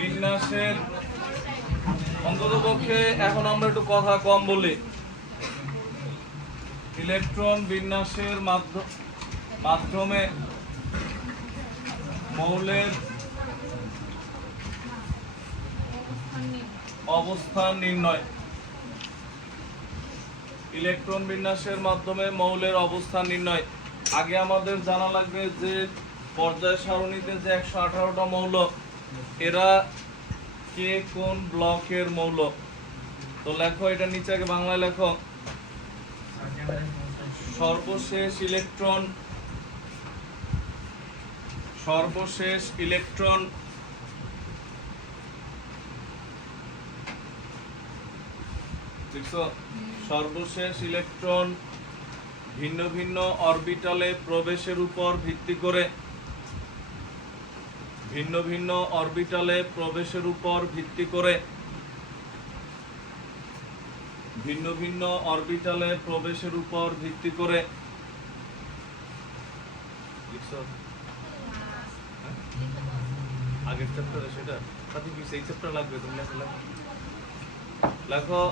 বিন্যাসের অন্ততপক্ষে এখন আমরা একটু কথা কম বলি। ইলেকট্রন বিন্যাসের মাধ্যমে মৌলের অবস্থান নির্ণয়। ইলেকট্রন বিন্যাসের মাধ্যমে মৌলের অবস্থান নির্ণয়। আগে আমাদের জানা লাগবে যে পর্যায় সারণীতে যে 118টা মৌল, এরা কে কোন ব্লকের মৌল। তো লেখো, এটা নিচে আগে বাংলায় লেখো। সর্বশেষ ইলেকট্রন সর্বশেষ ইলেকট্রন ভিন্ন ভিন্ন অরবিটালে প্রবেশের উপর ভিত্তি করে ভিন্ন ভিন্ন অরবিটালে প্রবেশের উপর ভিত্তি করে ভিন্ন ভিন্ন অরবিটালে প্রবেশের উপর ভিত্তি করে আগের চ্যাপ্টারে সেটা সাথে কি সেই চ্যাপ্টার লাগবে? তুমি লেখো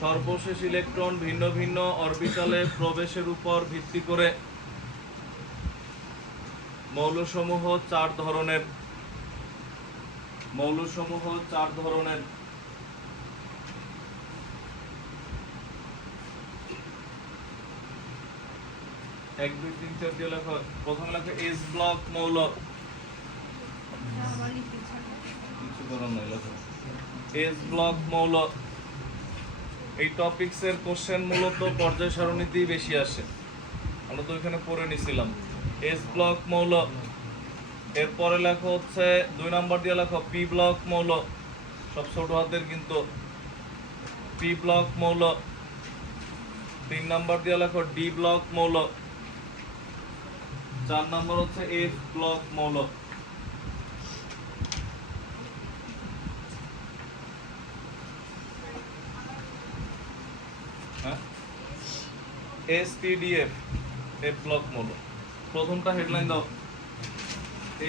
সর্বশেষ ইলেকট্রন ভিন্ন ভিন্ন অরবিটালে প্রবেশের উপর ভিত্তি করে মৌলসমূহ চার ধরনের। মৌলসমূহ চার ধরনের। 1 2 3 4 দিয়ে লেখো। প্রথমে লেখো এস ব্লক মৌল। কিছু করার নাই, লেখো এস ব্লক মৌল। এই টপিকসের কোশ্চেন মূলত পর্যায় সারণীতেই বেশি আসে, আমরা তো এখানে পড়ে নিছিলাম। এস ব্লক মৌল। এরপরে লেখো হচ্ছে 2 নাম্বার দিয়ে লেখো পি ব্লক মৌল, সব ছোট হাতের কিন্তু। পি ব্লক মৌল। 3 নাম্বার দিয়ে লেখো ডি ব্লক মৌল। 4 নাম্বার হচ্ছে এফ ব্লক মৌল। এসপিডিএফ এফ ব্লক মৌল। প্রথমটা হেডলাইন দাও,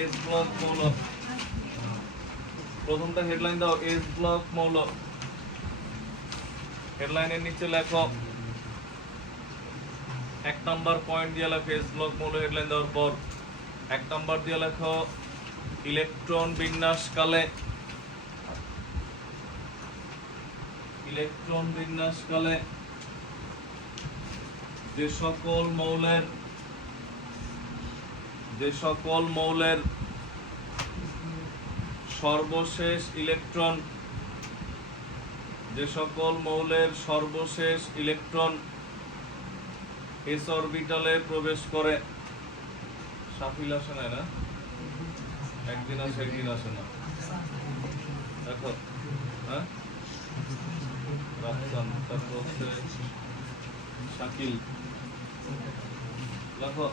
এস ব্লক মৌল। প্রথমটা হেডলাইন দাও, এস ব্লক মৌল। হেডলাইনের নিচে লেখো 1 নাম্বার পয়েন্ট দিয়ে লেখো এস ব্লক মৌল। হেডলাইন দেওয়ার পর 1 নাম্বার দিয়ে লেখো ইলেকট্রন বিন্যাসকালে যে সকল মৌলের সর্বশেষ ইলেকট্রন এস অরবিটালে প্রবেশ করে। সাফিল আসে না, একদিন আসে একদিন আসে না। দেখো, হ্যাঁ, রাফসান, তারপর হচ্ছে শাকিল। দেখো,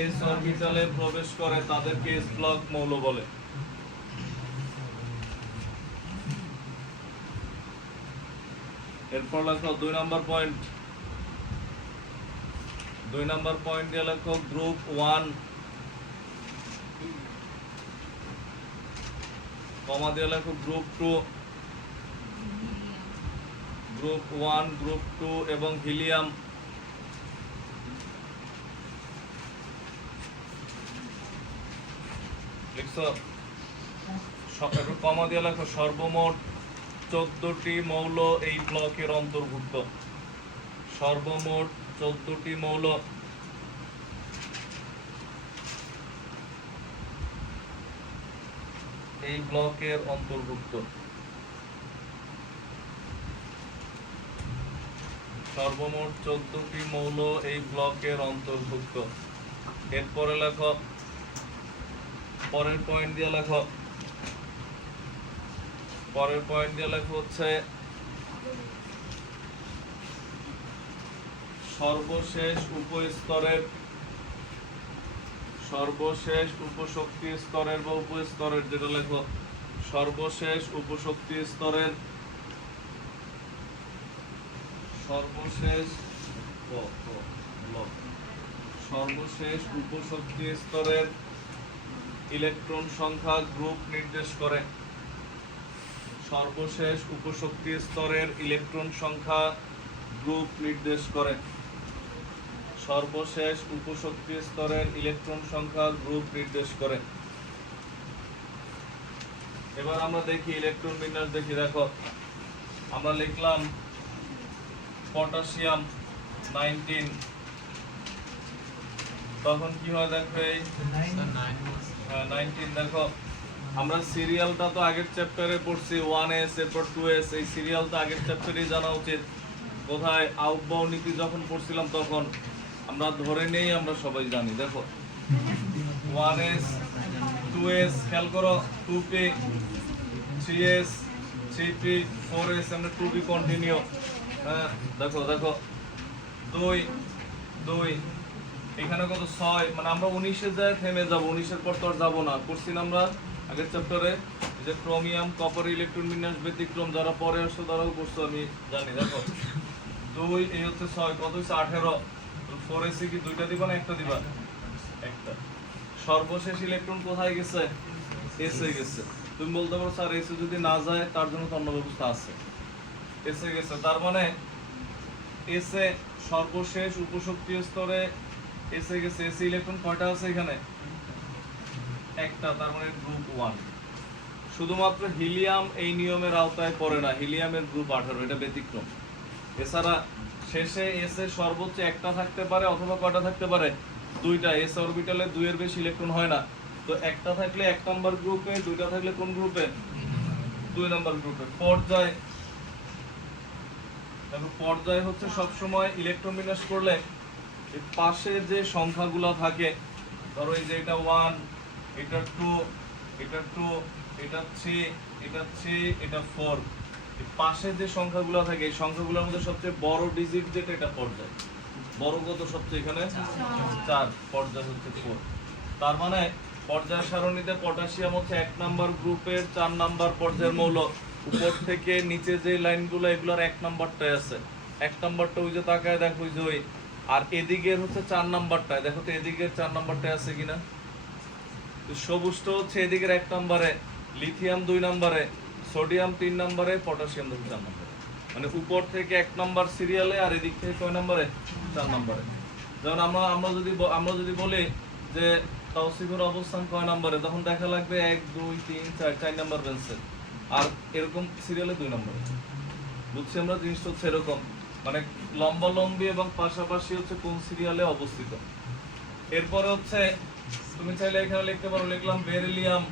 এস অরবিটালে প্রবেশ করে তাদেরকে এস ব্লক মৌল বলে। এরপর লেখো 2 নাম্বার পয়েন্ট। 2 নাম্বার পয়েন্ট দিয়ে লেখো গ্রুপ 1, কমা দিয়ে লেখো গ্রুপ 2। গ্রুপ 1, গ্রুপ 2 এবং হিলিয়াম। লিখছো? কমা দিয়ে লেখো সর্বমোট 14টি মৌল এই ব্লকের অন্তর্ভুক্ত। সর্বমোট 14টি মৌল এই ব্লকের অন্তর্ভুক্ত। সর্বমোট 14টি মৌল এই ব্লকের অন্তর্ভুক্ত। এরপরে লেখো, পরের পয়েন্ট দিয়ে লেখো। পরের পয়েন্ট দিয়ে লেখো হচ্ছে সর্বশেষ উপশক্তি স্তরের বা উপস্তরের, যেটা লেখো সর্বশেষ উপশক্তি স্তরের ইলেকট্রন সংখ্যা গ্রুপ নির্দেশ করে। সর্বশেষ উপশক্তি স্তরের ইলেকট্রন সংখ্যা গ্রুপ নির্দেশ করে। সর্বশেষ উপশক্তি স্তরের ইলেকট্রন সংখ্যা গ্রুপ নির্দেশ করে। এবার আমরা দেখি ইলেকট্রন বিন্যাস দেখি। দেখো আমরা লিখলাম পটাশিয়াম 19, তখন কি হয় দেখো এই 19 দেখো আমরা সিরিয়ালটা তো আগের চ্যাপ্টারে পড়ছি 1s এরপর 2s, এই সিরিয়াল তো আগের চ্যাপ্টারেই জানা উচিত। কোথায় আউটবাউ নীতি যখন পড়ছিলাম তখন আমরা ধরে নেই আমরা সবাই জানি। দেখো 1s 2s খেয়াল করো 2p 3s 3p 4s আমরা 2p কন্টিনিউ। হ্যাঁ দেখো দেখো 2 2 এখানে কত 6, মানে আমরা 19 এ যায় থেমে যাব, 19 এর পর তো আর যাব না। করছি না আমরা আগের চ্যাপ্টারে যে ক্রোমিয়াম কপার ইলেকট্রন বিন্যাস ব্যতিক্রম, যারা পরে আসছে তারাও করছো আমি জানি। দেখো 2 এই হচ্ছে 6, কত হচ্ছে 18, 4s কি দুইটা দিবা না একটা দিবা? একটা। সর্বশেষ ইলেকট্রন কোথায় গেছে? s এ গেছে। তুমি বলতে পারো স্যার s এ যদি না যায় তার জন্য তো অন্য ব্যবস্থা আছে। s এ গেছে তার মানে s এ সর্বশেষ উপশক্তি স্তরে s এ গেছে। s ইলেকট্রন কয়টা আছে এখানে? একটা, তার মানে গ্রুপ 1। শুধুমাত্র হিলিয়াম এই নিয়মের আওতায় পড়ে না, হিলিয়ামের গ্রুপ 18, এটা ব্যতিক্রম। এছাড়া শেষে s এর সর্বোচ্চ একটা থাকতে পারে অথবা কয়টা থাকতে পারে? দুইটা। s অরবিটালে 2 এর বেশি ইলেকট্রন হয় না, তো একটা থাকলে 1 নাম্বার গ্রুপে, দুইটা থাকলে কোন গ্রুপে? 2 নাম্বার গ্রুপে। পর্যায় দেখো পর্যায় হচ্ছে সব সময় ইলেকট্রন বিন্যাস করলে এই পাশে যে সংখ্যাগুলো থাকে, ধরো এই যে এটা 1, এটা 2, এটা 2, এটা 3, এটা 3, এটা 4, এই পাশে যে সংখ্যাগুলো থাকে এই সংখ্যাগুলোর মধ্যে সবচেয়ে বড় ডিজিট যেটা এটা পর্যায়। বড় কত সবচেয়ে? এখানে 4, পর্যায় হচ্ছে 4। তার মানে পর্যায় সারণীতে পটাশিয়াম হচ্ছে 1 নাম্বার গ্রুপের 4 নাম্বার পর্যায়ের মৌল। উপর থেকে নিচে যে লাইনগুলো এগুলোর 1 নাম্বারটাই আছে। 1 নাম্বারটা ওই যে তাকায় দেখো ওই যে ওই, আর এদিকের হচ্ছে 4 নাম্বারটায় দেখো তো এদিকের 4 নাম্বারটায় আছে কিনা। তো সবুজটা হচ্ছে এদিকের 1 নম্বরে, লিথিয়াম 2 নম্বরে, সোডিয়াম 3 নম্বরে, পটাশিয়াম 4 নম্বরে। মানে উপর থেকে 1 নম্বর সিরিয়ালে আর এদিক থেকে কয় নম্বরে? 4 নম্বরে। যেমন আমরা যদি বলি যে তাওসিফের অবস্থান কয় নম্বরে, তখন দেখা লাগবে 1 2 3 4 4 নম্বর বেঞ্চে, আর এরকম সিরিয়ালে 2 নম্বরে। বুঝছি আমরা জিনিসটা হচ্ছে এরকম, মানে লম্বালম্বি এবং পাশাপাশি হচ্ছে কোন সিরিয়ালে অবস্থিত। এরপরে হচ্ছে তুমি চাইলে এখানে লিখতে পারো, লিখলাম বেরিলিয়াম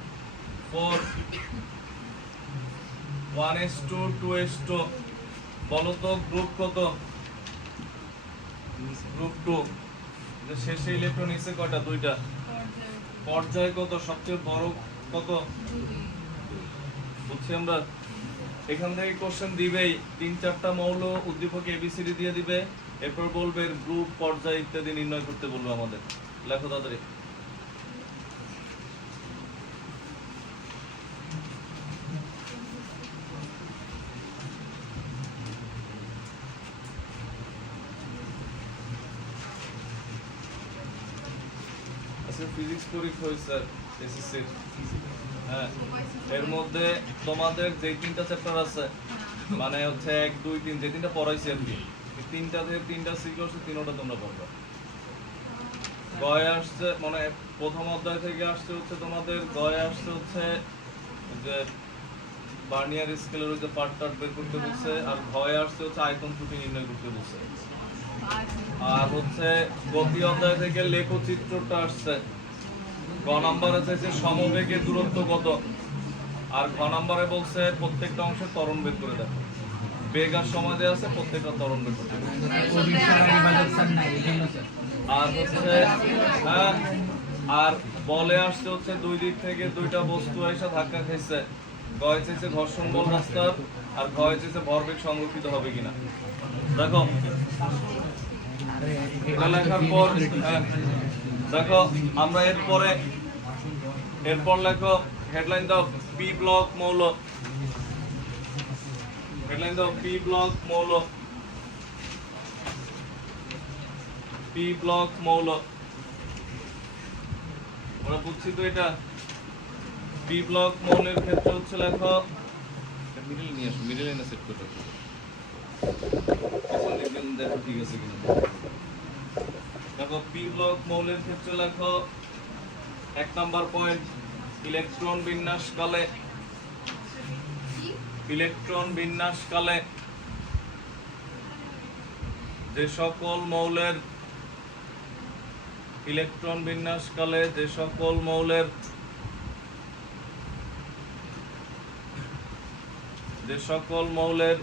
4 1s2 2s2, বলো তো গ্রুপ কত? গ্রুপ 2। যে শেষে ইলেকট্রন নিচে কয়টা? 2টা। পর্যায় কত? সবচেয়ে বড় কত? বুঝছি আমরা। এখান থেকে কোশ্চেন দিবেই, 3-4টা মৌল উদ্দীপক এবিসিডি দিয়ে দিবে, এরপর বলবে গ্রুপ পর্যায় ইত্যাদি নির্ণয় করতে বলবে আমাদের। লেখো তাড়াতাড়ি। ফিজিক্স পরীক্ষা হয়েছে এসএসসি। হ্যাঁ, এর মধ্যে তোমাদের যে 3টা চ্যাপ্টার আছে, মানে হচ্ছে 1 2 3 যে 3টা পড়াইছি আর কি, এই 3টা সিরিয়াল 3টা তোমরা পড়বে। গয়ে আসছে মানে প্রথম অধ্যায় থেকে আসছে হচ্ছে তোমাদের গয়ে আসছে হচ্ছে যে বার্নিয়ার স্কেলের যে পার্ট বের করতে বলছে, আর ঘয়ে আসছে হচ্ছে আয়তন ত্রুটি নির্ণয় করতে বলছে। আর হচ্ছে গতি অধ্যায় থেকে লেখচিত্রটা আসছে। গ নম্বরে চাইছে সমবেগের দূরত্ব কত, আর ঘ নম্বরে বলছে প্রত্যেকটা অংশের ত্বরণ বের করে দেখো। বেগ আর সময় দেওয়া আছে, প্রত্যেকটা ত্বরণ বের করতে। আর হচ্ছে হ্যাঁ, আর বলে আসছে হচ্ছে 2 দিক থেকে 2টা বস্তু এসে ধাক্কা খাইছে। গয়ে চাইছে ঘর্ষণ বল রাস্তার, আর ঘয়ে চাইছে ভরবেগ সংরক্ষিত হবে কিনা। দেখো লেখার পর দেখো আমরা এরপর লেখো হেডলাইন দাও পি ব্লক মৌল। হেডলাইন দাও পি ব্লক মৌল। পি ব্লক মৌল আমরা বুঝছি তো এটা। পি ব্লক মৌলের ক্ষেত্রে হচ্ছে লেখো মিডল নিয়ে আসো, মিডল এনে সেট করে রাখো, দেখবেন দেখো ঠিক আছে কিনা। দেখো পি ব্লক মৌলের ক্ষেত্রে লেখো 1 নাম্বার পয়েন্ট, ইলেকট্রন বিন্যাসকালে যে সকল মৌলের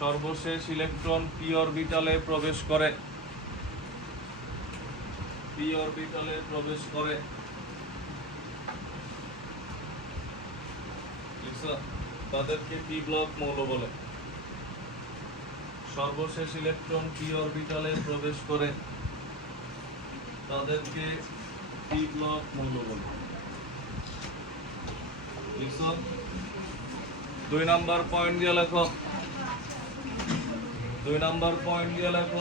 সর্বশেষ ইলেকট্রন পি অরবিটালে প্রবেশ করে, তাদেরকে পি ব্লক মৌল বলে। সর্বশেষ ইলেকট্রন পি অরবিটালে প্রবেশ করে তাদেরকে পি ব্লক মৌল বলে। 2 নাম্বার পয়েন্ট দিয়ে লেখো,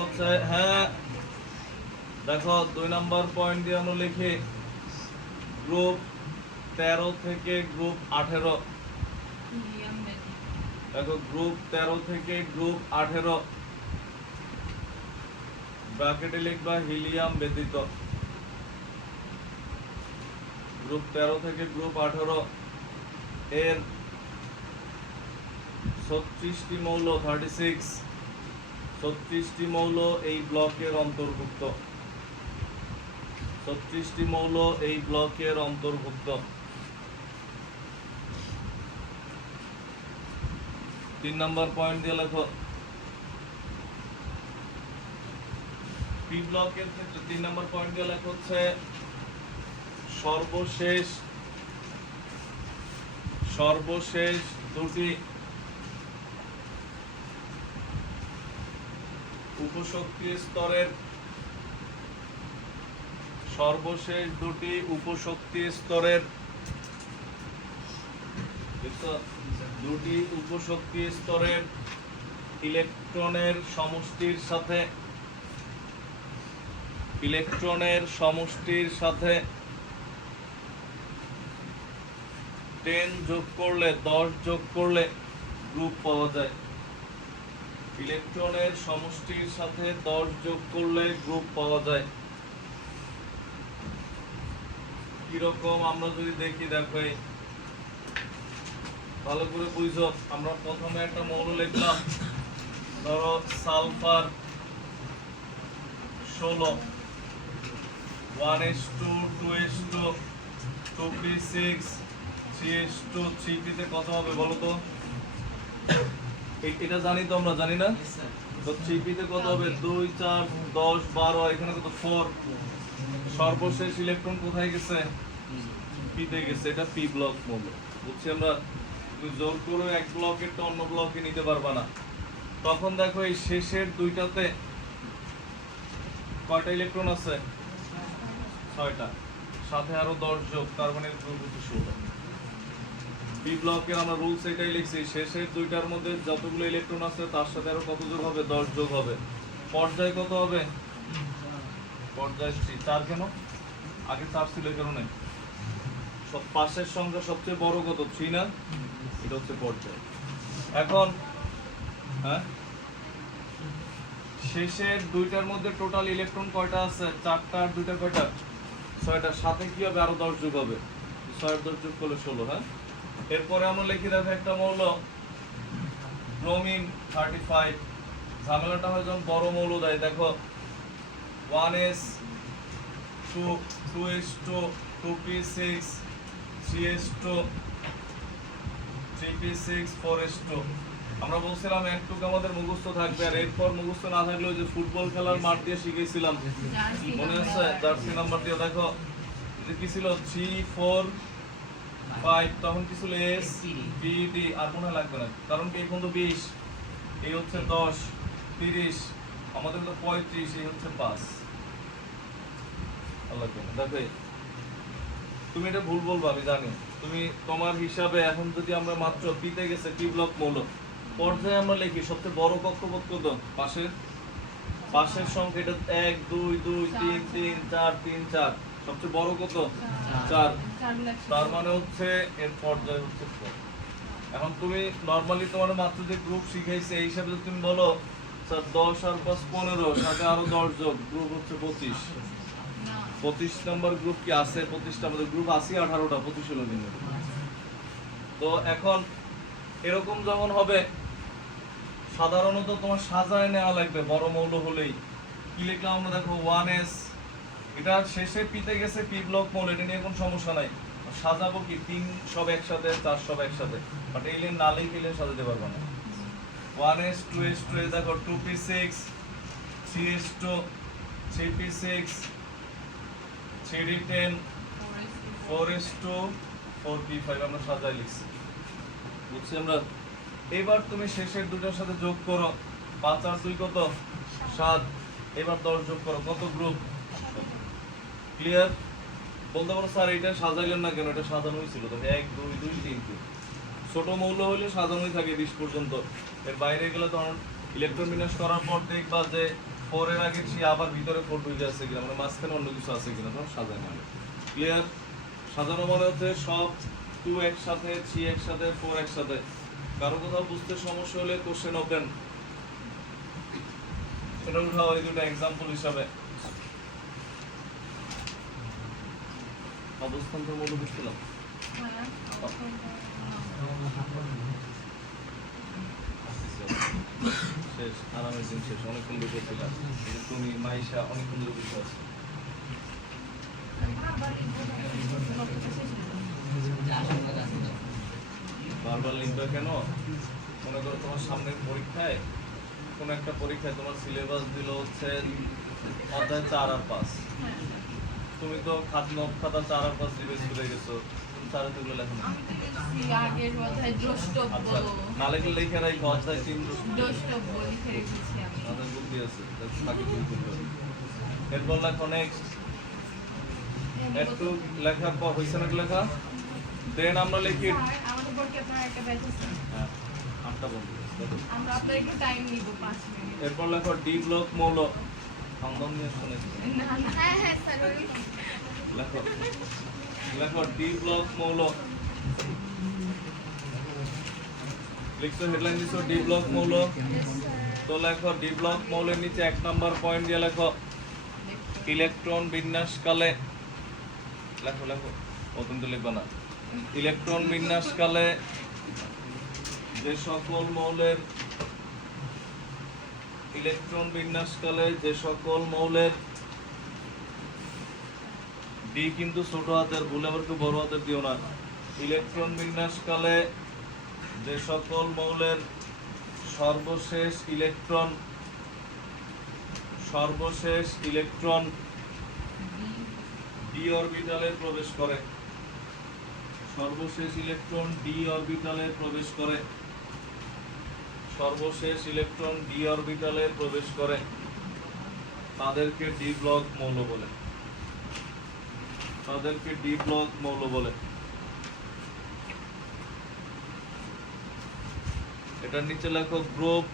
হচ্ছে হ্যাঁ দেখো 2 নাম্বার পয়েন্ট দিয়ে আমরা লিখি গ্রুপ 13 থেকে গ্রুপ 18। দেখো গ্রুপ 13 থেকে গ্রুপ 18 ব্র্যাকেটে লিখবা হিলিয়াম ব্যতীত। গ্রুপ 13 থেকে গ্রুপ 18 এর 36টি মৌল 36টি মৌল এই ব্লকের অন্তর্ভুক্ত। 3 নাম্বার পয়েন্ট দিয়ে লেখো পি ব্লকের ক্ষেত্রে 3 নাম্বার পয়েন্ট দিয়ে লেখা হচ্ছে সর্বশেষ দুটি উপশক্তি স্তরের ইলেকট্রনের সমষ্টির সাথে 10 যোগ করলে 10 যোগ করলে গ্রুপ পাওয়া যায়। ইলেকট্রনের সমষ্টির সাথে 10 যোগ করলে গ্রুপ পাওয়া যায়। কিরকম আমরা যদি দেখি, দেখো ভালো করে বুঝো। আমরা প্রথমে একটা মৌল লিখলাম, ধরো sulphur 16 1s2 2s2 2p6 3s2 3p তে কত হবে বলো তো? এটা জানি তো আমরা, জানি না? তো 3p তে কত হবে? 2 4 10 12, এখানে কত 4। সর্বশেষ ইলেকট্রন কোথায় গেছে? p তে গেছে। এটা p ব্লক মৌল। বুঝছি আমরা? তুমি জোর করে এক ব্লকেরটা অন্য ব্লকে নিতে পারবা না। তখন দেখো এই শেষের দুইটাতে কয়টা ইলেকট্রন আছে? 6টা। সাথে আরো 10 যোগ, তার মানে গ্রুপ হচ্ছে 16। বি ব্লকের আমরা রুলস এটাই লিখছি, শেষের দুইটার মধ্যে যতগুলো ইলেকট্রন আছে তার সাথে আরো কত যোগ হবে? 10 যোগ হবে। পর্যায় কত হবে? পর্যায় 3। 4 কেন? আগে 4 ছিল এই কারণে। সব পাশের সংখ্যা সবচেয়ে বড় কত? 3 না? এটা হচ্ছে পর্যায়। এখন হ্যাঁ, শেষের দুইটার মধ্যে টোটাল ইলেকট্রন কয়টা আছে? 4টা। আর দুইটা কয়টা? 6টা। সাথে কি হবে? আরো 10 যোগ হবে। 6 আর 10 যোগ করলে 16। হ্যাঁ, এরপরে আমরা লিখি দেখো একটা মৌল ব্রোমিন 35। ঝামেলাটা হয় যখন বড় মৌল দেয়। দেখো 1s2 2s2 2p6 3s2 3p6 4s2। আমরা বলছিলাম একটুকু আমাদের মুখস্থ থাকবে, আর এরপর মুখস্থ না থাকলে ওই যে ফুটবল খেলার মাঠ দিয়ে শিখেছিলাম, মনে আছে? জার্সি নাম্বার দিয়ে দেখো যে কি ছিল 3 4 5, তখন কি ছিল এস বি ডি। আর মনে লাগবে না, কারণ কি এখন তো 20, এই হচ্ছে 10 30, আমাদের তো 35, এই হচ্ছে 5। আল্লাহ দেখো তুমি এটা ভুল বলবো আমি জানি। তুমি তোমার হিসাবে এখন যদি আমরা মাত্র পিতে গেছে পি ব্লক মৌল, পর্যায়ে আমরা লিখি সবচেয়ে বড় কক্ষপথ কত? পাশের সংখ্যা এটা 1 2 2 3 3 4 3 4 সবচেয়ে বড় কত? 4। তার মানে হচ্ছে এর পর্যায় হচ্ছে 4। এখন তুমি নরমালি তোমার মাত্র যে গ্রুপ শিখাইছে এই হিসাবে তুমি বলো স্যার 10 আর 5 15 সাথে আরো 10 যোগ গ্রুপ হচ্ছে 25 নম্বর গ্রুপ কি আছে? 25টা আমাদের গ্রুপ আছে 18টা, 25 হলো কিন্তু। তো এখন এরকম যখন হবে সাধারণত তোমার সাজায় নেওয়া লাগবে বড় মৌল হলেই। কি লিখলাম আমরা দেখো 1s, এটা শেষে পিতে গেছে পি ব্লক মৌল, এটা নিয়ে কোনো সমস্যা নাই। সাজাবো কি 3 সব একসাথে 4 সব একসাথে, বাট এই লাইন না লিখলে সাজাতে পারবো না। 1s 2s 2s দেখো 2p6 3s2 3p6 3d10 4s2 4p5 আমরা সাজায় লিখছি, বুঝছি আমরা। এবার তুমি শেষের দুটোর সাথে যোগ করো, 5 আর 2 কত? 7। এবার 10 যোগ করো, কত গ্রুপ? ক্লিয়ার? বলতে পারো স্যার এটা সাজাইলেন না কেন? এটা সাজানো হয়েছিল তো 1 2 2 3 3। ছোট মৌল হলে সাজানোই থাকে 20 পর্যন্ত, এর বাইরে গেলে তখন ইলেকট্রন বিন্যাস করার পর দেখবা যে 4 এর আগে সে আবার ভিতরে 4 ঢুকে আছে কিনা, মানে মাঝখানে অন্য কিছু আছে কিনা, তখন সাজায় না। ক্লিয়ার? সাজানো মানে হচ্ছে সব 2 একসাথে 3 একসাথে 4 একসাথে। কারো কোথাও বুঝতে সমস্যা হলে কোশ্চেন ওপেন, এটা উঠাও এই দুটো एग्जांपल হিসাবে। অবস্থান তো মূল বুঝছিলাম। শেষ, আরামের দিন শেষ, অনেকক্ষণ বসে ছিলাম। তুমি মাইশা অনেকক্ষণ ধরে বসে আছো। বারবার লিখবে কেন? মনে করো তোমার সামনের পরীক্ষায়, কোন একটা পরীক্ষায় তোমার সিলেবাস দিল হচ্ছে অধ্যায় 4 আর 5, তুমি তো খাতা 4 আর 5 রিভাইজ করে গেছো, তুমি 4 এর গুলো লেখো না। আমি তো লিখছি আগের অধ্যায় দ্রষ্টব্য। আচ্ছা, না লিখলে লেখা রাখো অধ্যায় 3 দ্রষ্টব্য লিখে রেখেছি আমি। আমাদের বুদ্ধি আছে, তাহলে বাকি কি করতে হবে? এরপর লেখো নেক্সট। একটু লেখার পর হইছে না লেখা, দেন আমরা লিখি। স্যার আমাদের পর কি আপনার একটা ব্যাচ আছে? হ্যাঁ, 8টা বন্ধু। আমরা আপনার একটু টাইম নিব 5 মিনিট। এরপর লেখো ডি ব্লক মৌল। সংদম নিয়ে শুনে না না হ্যাঁ হ্যাঁ স্যার ওই লেখো, লেখো ডি ব্লক মৌল। লিখছো হেডলাইন দিছো ডি ব্লক মৌল। তো লেখো ডি ব্লক মৌলের নিচে 1 নাম্বার পয়েন্ট দিয়ে লেখো ইলেকট্রন বিন্যাসকালে। লেখো লেখো, প্রথম তো লিখবা না। ইলেকট্রন বিন্যাসকালে যে সকল মৌলের, ইলেকট্রন বিন্যাসকালে যে সকল মৌলের, ডি কিন্তু ছোট হাতের, ভুলে আবার কেউ বড় হাতের দিও না। ইলেকট্রন বিন্যাসকালে যে সকল মৌলের সর্বশেষ ইলেকট্রন, সর্বশেষ ইলেকট্রন ডি অরবিটালে প্রবেশ করে, সর্বশেষ ইলেকট্রন ডি অরবিটালে প্রবেশ করে, সর্বশেষ ইলেকট্রন ডি অরবিটালে প্রবেশ করে, তাদেরকে ডি ব্লক মৌল বলে, তাদেরকে ডি ব্লক মৌল বলে। এটার নিচে লেখো গ্রুপ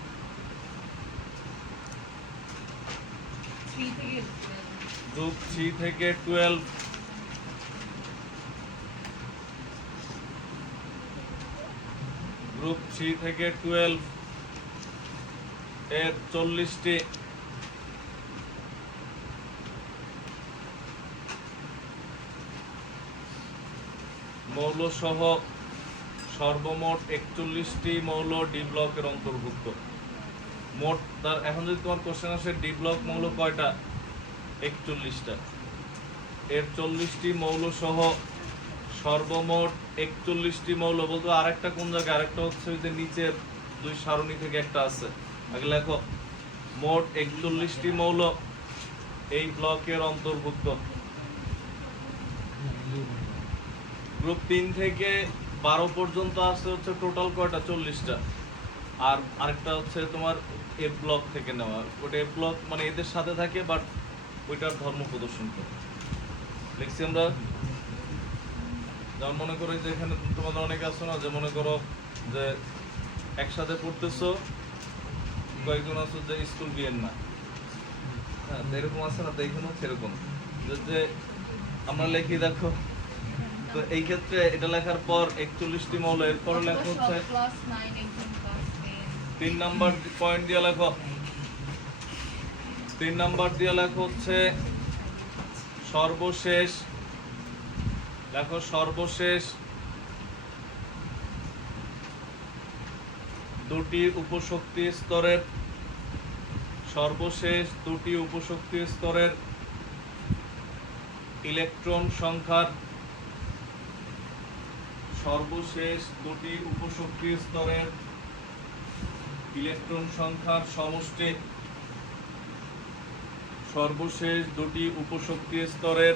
3 থেকে 12, গ্রুপ 3 থেকে 12 এর 40টি মৌল সহ সর্বমোট 41টি মৌল ডি ব্লকের অন্তর্ভুক্ত। মোট তার এখন যদি তোমার কোশ্চেন আসে ডি ব্লক মৌল কয়টা? 41টা। এর 40টি মৌল সহ সর্বমোট 41টি মৌল। বলতে আরেকটা কোন জায়গায়? আরেকটা হচ্ছে ওই যে নিচের 2 সারণী থেকে একটা আছে, আগে লেখো। মোট 41টি মৌল এই ব্লকের অন্তর্ভুক্ত। গ্রুপ 3 থেকে 12 পর্যন্ত আছে হচ্ছে টোটাল কয়টা? 40টা। আর আরেকটা হচ্ছে তোমার এ ব্লক থেকে নেওয়া, ওটা এ ব্লক মানে এদের সাথে থাকে বাট ওইটার ধর্ম প্রদর্শন করে। লিখছি আমরা। যেমন মনে করো যে এখানে তোমাদের অনেকে আছে না, যে মনে করো যে একসাথে পড়তেছো, কয়েকজন আছো যে স্কুল বিয়ের না, হ্যাঁ তো এরকম আছে না, তো এইখানে হচ্ছে এরকম যে আমরা লিখি দেখো, তো এই ক্ষেত্রে এটা লেখার পর 41টি মৌল, এরপর লেখা হচ্ছে ক্লাস 9 একজন ক্লাস 10 3 নাম্বার পয়েন্ট দিয়ে লেখো, 3 নাম্বার দিয়ে লেখা হচ্ছে সর্বশেষ, লেখো সর্বশেষ দুটি উপশক্তি স্তরের, সর্বশেষ দুটি উপশক্তি স্তরের ইলেকট্রন সংখ্যার, সর্বশেষ দুটি উপশক্তি স্তরের ইলেকট্রন সংখ্যার সমষ্টি, সর্বশেষ দুটি উপশক্তি স্তরের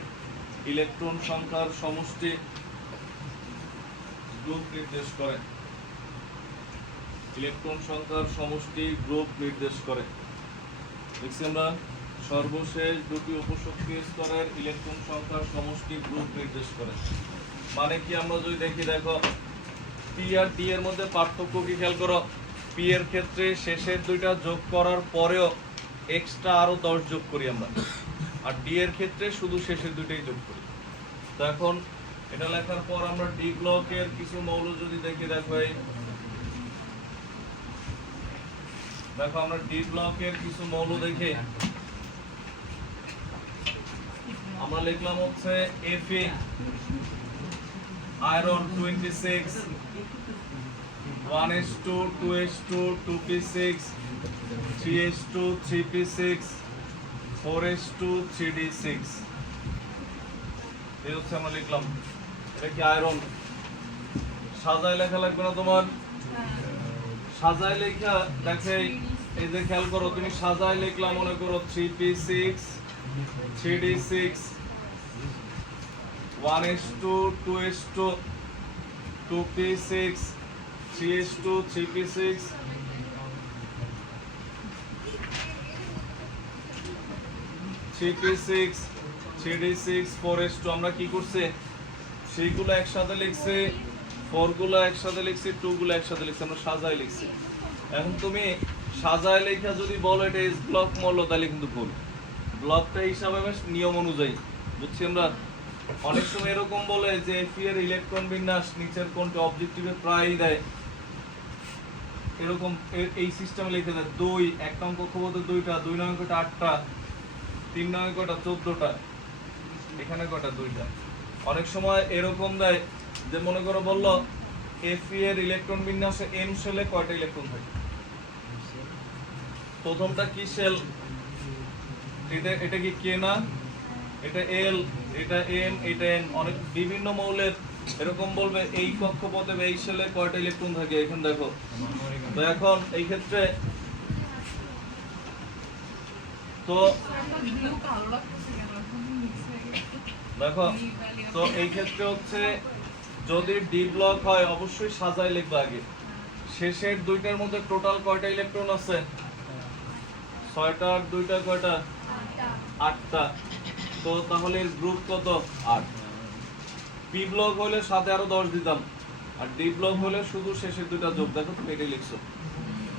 ইলেকট্রন সংখ্যার সমষ্টি গ্রুপ নির্দেশ করে, ইলেকট্রন সংখ্যার সমষ্টি গ্রুপ নির্দেশ করে। দেখছি আমরা সর্বশেষ দুটি উপশক্তি স্তরের ইলেকট্রন সংখ্যার সমষ্টি গ্রুপ নির্দেশ করে, মানে কি আমরা যদি দেখি দেখো পি আর ডি এর মধ্যে পার্থক্য কি খেয়াল করো, পি এর ক্ষেত্রে শেষের দুইটা যোগ করার পরেও এক্সট্রা আরো 10 যোগ করি আমরা, আর ডি এর ক্ষেত্রে শুধু শেষের দুইটাই যোগ করি। তো এখন এটা লেখার পর আমরা ডি ব্লকের কিছু মৌল যদি দেখি দেখো, এই দেখো আমরা ডি ব্লকের কিছু মৌল দেখি, আমরা লিখলাম হচ্ছে Fe iron 26, 1s2 2s2 2p6 3s2 3p6 4s2 3d6, এই হচ্ছে আমরা লিখলাম, এটা কি আয়রন। সাজায় লেখা লাগবে না তোমার, সাজায় লেখা দেখে এই যে খেয়াল করো, তুমি সাজায় লিখলাম মনে করো 3p6 3d6 1s2 2s2 2p6 3s2 3p6 3p6 3d6 4s2, আমরা কি করছে সেইগুলো একসাথে লিখছে, 4 গুলো একসাথে লিখছি, 2 গুলো একসাথে লিখছি, আমরা সাজায় লিখছি। এখন তুমি সাজায় লেখা যদি বলো এটা এস ব্লক মৌল, তাহলে কিন্তু ভুল, ব্লকটা হিসাবে নিয়ম অনুযায়ী, বুঝছি আমরা। অনেক সময় এরকম বলে যে Fe এর ইলেকট্রন বিন্যাস নিচের কোনটা অবজেক্টিভে প্রায়ই দেয়, এরকম এই সিস্টেমে লিখে দেয় 2 1 নং কক্ষপথে 2টা, 2 নং কটা 8টা, 3 নং কটা 14টা, এখানে কটা 2টা। অনেক সময় এরকম দেয় যে মনে করো বললো Fe এর ইলেকট্রন বিন্যাসে m শেলে কয়টা ইলেকট্রন থাকে, প্রথমটা কি শেল, এটা কি কে না, এটা এল, এটা এম, এটা এন, অনেক বিভিন্ন মৌলের এরকম বলবে এই কক্ষপথে এই শেলে কয়টা ইলেকট্রন থাকে, এখন দেখো। তো এখন এই ক্ষেত্রে তো ব্লু কালো লাগতেছে কেন, মিক্স হয়ে গেছে। দেখো, তো এই ক্ষেত্রে হচ্ছে যদি ডি ব্লক হয় অবশ্যই সাজায় লিখবে আগে, শেষের দুইটার মধ্যে টোটাল কয়টা ইলেকট্রন আছে, 6টা আর 2টা কয়টা 8টা, তো তাহলে এর গ্রুপ কত 8। পি ব্লক হলে সাথে আরো 10 দিতাম, আর ডি ব্লক হলে শুধু শেষের দুইটা যোগ, দেখো তুমি এটাই লিখছো,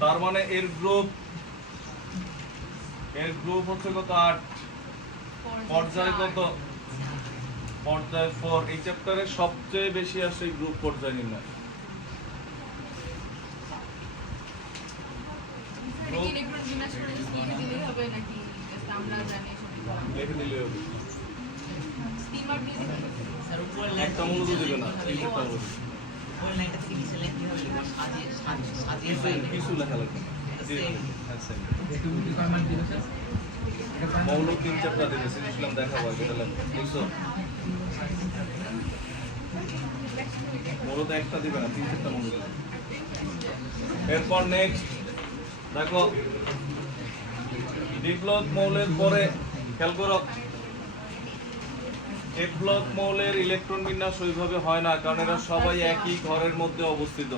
তার মানে এর গ্রুপ হচ্ছে কত 8, পর্যায় কত, পর্যায় 4। এই চ্যাপ্টারে সবচেয়ে বেশি আসে গ্রুপ পর্যায় নির্ণয়। গ্রুপ ইলেকট্রন বিন্যাস করে লিখে দিলেই হবে নাকি just আমরা জানি সেটা করা? লিখে দিলে হবে, স্টিমার দিয়ে দিলে স্যার উপরের একটা মূল দিবে না, তিনটা মূল উপরের লাইনটা থেকে নিচের লাইন কি হবে সাজিয়ে পাইলে কিছু লেখা লাগবে, সেম মৌল 3-4টা দিবে, সিস্টেম দেখাবো এটা লাগবে, বুঝছো, মৌল তো একটা দিবে না, 3-4টা মৌল দিবে। এরপর নেক্সট দেখো ডি ব্লক মৌলের পরে খেয়াল করো, এফ ব্লক মৌলের ইলেকট্রন বিন্যাস ওইভাবে হয় না, কারণ এরা সবাই একই ঘরের মধ্যে অবস্থিত।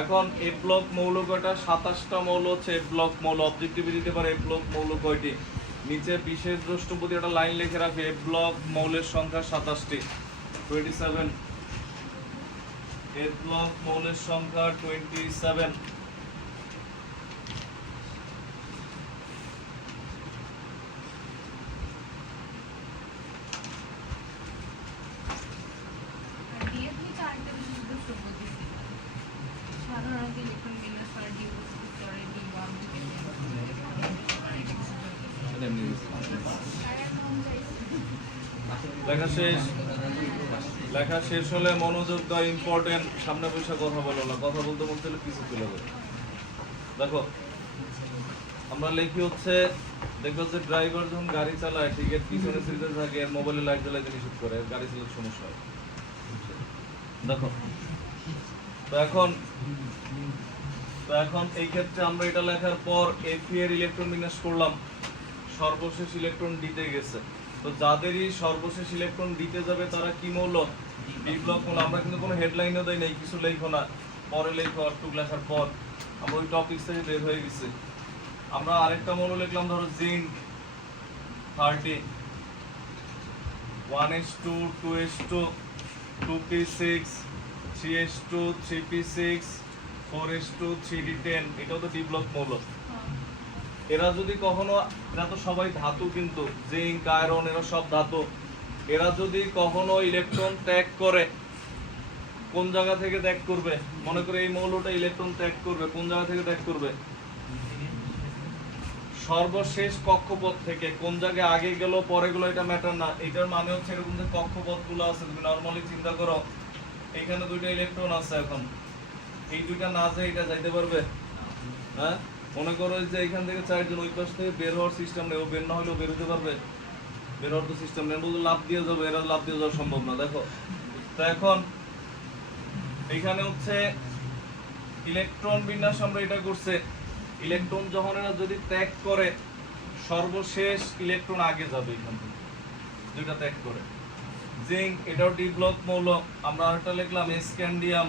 এখন এফ ব্লক মৌল কয়টা, 27টা মৌল হচ্ছে এফ ব্লক মৌল, অবজেক্টিভে দিতে পারে এফ ব্লক মৌল কয়টি, নিচে বিশেষ দ্রষ্টব্যতে একটা লাইন লিখে রাখে এফ ব্লক মৌলের সংখ্যা 27টি, 27। এস ব্লক মৌলের সংখ্যা 27। আর DF নিচে আরেকটা বিশেষ প্রশ্ন বলতেছিল। সাধারণত ইলেকট্রন বিন্যাস করা ডি বস্তু স্তরে D1 থেকে লেখা শেষ হলে মনোযোগ দেওয়া ইম্পর্টেন্ট। সামনে বসে কথা বলো না, কথা বলতে বলতে কিছু চলে যাবে। দেখো আমরা লিখি হচ্ছে, দেখো যে ড্রাইভার যখন গাড়ি চালায় ঠিক এর পিছনে সিটে থাকে, এর মোবাইলে লাইট জ্বালাইতে নিষেধ করে, এর গাড়ি চালাতে সমস্যা হয়। দেখো তো এখন এই ক্ষেত্রে আমরা এটা লেখার পর Fe এর ইলেকট্রন বিন্যাস করলাম, সর্বশেষ ইলেকট্রন দিতে গেছে। তো যাদেরই সর্বশেষ ইলেকট্রন দিতে যাবে তারা কি মৌল? ডি ব্লক মৌল। আমরা কিন্তু কোনো হেডলাইনও দেই নাই, কিছু লেখো না, পরে লেখো। অর্থক লেখার পর আমরা ওই টপিক থেকে বের হয়ে গেছি। আমরা আরেকটা মৌল লিখলাম, ধরো zinc 30, 1s2 2s2 2p6 3s2 3p6 4s2 3d10, এটাও তো ডি ব্লক মৌল। এরা যদি কখনো, এরা তো সবাই ধাতু, কিন্তু জিঙ্ক আয়রন এরা সব ধাতু, এরা যদি কখনো ইলেকট্রন ত্যাগ করে, কোন জায়গা থেকে ত্যাগ করবে? মনে করে এই মৌলটা ইলেকট্রন ত্যাগ করবে, কোন জায়গা থেকে ত্যাগ করবে? সর্বশেষ কক্ষপথ থেকে। কোন জায়গায় আগে গেল পরে গেল এটা ম্যাটার না, এটার মানে হচ্ছে এরকম যে কক্ষপথগুলো আছে, তুমি নরমালি চিন্তা করো, এখানে দুইটা ইলেকট্রন আছে, এখন এই দুইটা না যায় এটা যাইতে পারবে? হ্যাঁ, মনে করো যে এখান থেকে চারজন ওই পাশ থেকে বের হওয়ার সিস্টেম নেই, ও বের না হলেও বের হতে পারবে? বের হওয়ার তো সিস্টেম নেই, বলতে লাভ দিয়ে যাবে, এরা লাভ দিয়ে যাওয়া সম্ভব না। দেখো তো এখন এইখানে হচ্ছে ইলেকট্রন বিন্যাস আমরা এটা করছে, ইলেকট্রন যখন এরা যদি ত্যাগ করে, সর্বশেষ ইলেকট্রন আগে যাবে এখান থেকে, দুইটা ত্যাগ করে। জিঙ্ক এটাও ডি ব্লক মৌল। আমরা আরেকটা লিখলাম scandium